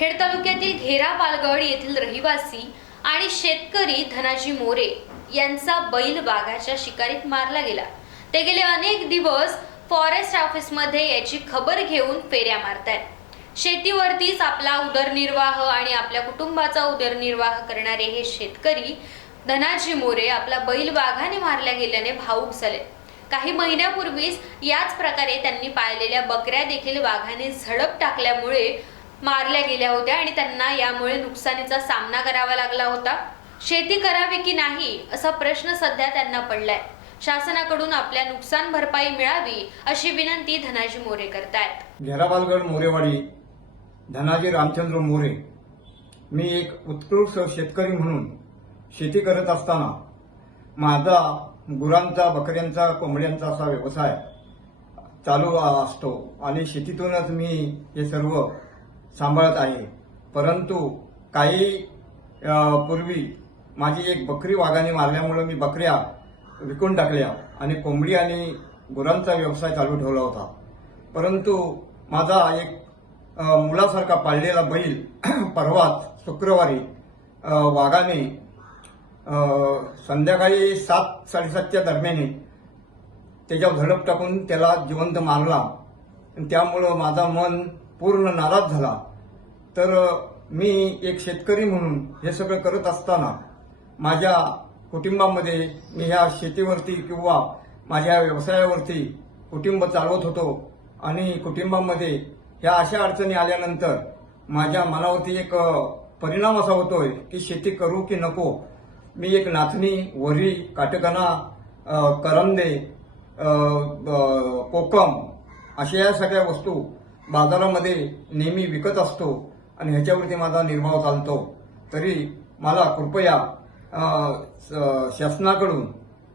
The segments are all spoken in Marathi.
खेड तालुक्यातील घेरा पालगड येथील रहिवासी आणि शेतकरी धनाजी मोरे यांचा बैल वाघाच्या शिकारीत मारला गेला. ते गेले अनेक दिवस फॉरेस्ट ऑफिसमध्ये याची खबर घेऊन फेऱ्या मारतायत. शेतीवरतीच आपला उदरनिर्वाह आणि आपल्या कुटुंबाचा उदरनिर्वाह करणारे हे शेतकरी धनाजी मोरे आपला बैल वाघाने मारल्या गेल्याने भाऊक झाले. काही महिन्यापूर्वीच याच प्रकारे त्यांनी पाळलेल्या बकऱ्या देखील वाघाने झडप टाकल्यामुळे मारल्या गेल्या होत्या आणि त्यांना यामुळे नुकसानीचा सामना करावा लागला होता. शेती करावी की नाही असा प्रश्न सध्या त्यांना पडलाय. शासनाकडून आपल्या नुकसान भरपाई मिळावी अशी विनंती धनाजी मोरे करतायत. घेराबालगड मोरेवाडी धनाजी रामचंद्र मोरे. मी एक उत्कृष्ट शेतकरी म्हणून शेती करत असताना माझा गुरांचा बकऱ्यांचा कोंबड्यांचा असा व्यवसाय चालू असतो आणि शेतीतूनच मी हे सर्व सांभाळत आहे. परंतु काही पूर्वी माझी एक बकरी वाघाने मारल्यामुळे मी बकऱ्या विकून टाकल्या आणि कोंबडी आणि गुरांचा व्यवसाय चालू ठेवला होता. परंतु माझा एक मुलासारखा पाळलेला बैल परवाच शुक्रवारी वाघाने संध्याकाळी सात साडेसातच्या दरम्याने त्याच्यावर झडप टाकून त्याला जिवंत मारला. आणि त्यामुळं माझा मन पूर्ण नाराज झाला. तर मी एक शेतकरी म्हणून हे सगळं करत असताना माझ्या कुटुंबामध्ये मी ह्या शेतीवरती किंवा माझ्या व्यवसायावरती कुटुंब चालवत होतो. आणि कुटुंबामध्ये ह्या अशा अडचणी आल्यानंतर माझ्या मनावरती एक परिणाम असा होतोय की शेती करू की नको. मी एक नाचणी वरी काटकणा करंदे कोकम अशा या सगळ्या वस्तू बाजारामध्ये नेहमी विकत असतो आणि ह्याच्यावरती माझा निर्भाव चालतो. तरी मला कृपया स- शासनाकडून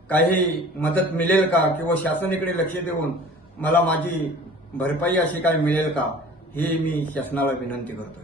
काही मदत मिळेल का किंवा शासनाकडे लक्ष देऊन मला माझी भरपाई अशी काय मिळेल का ही मी शासनाला विनंती करतोय.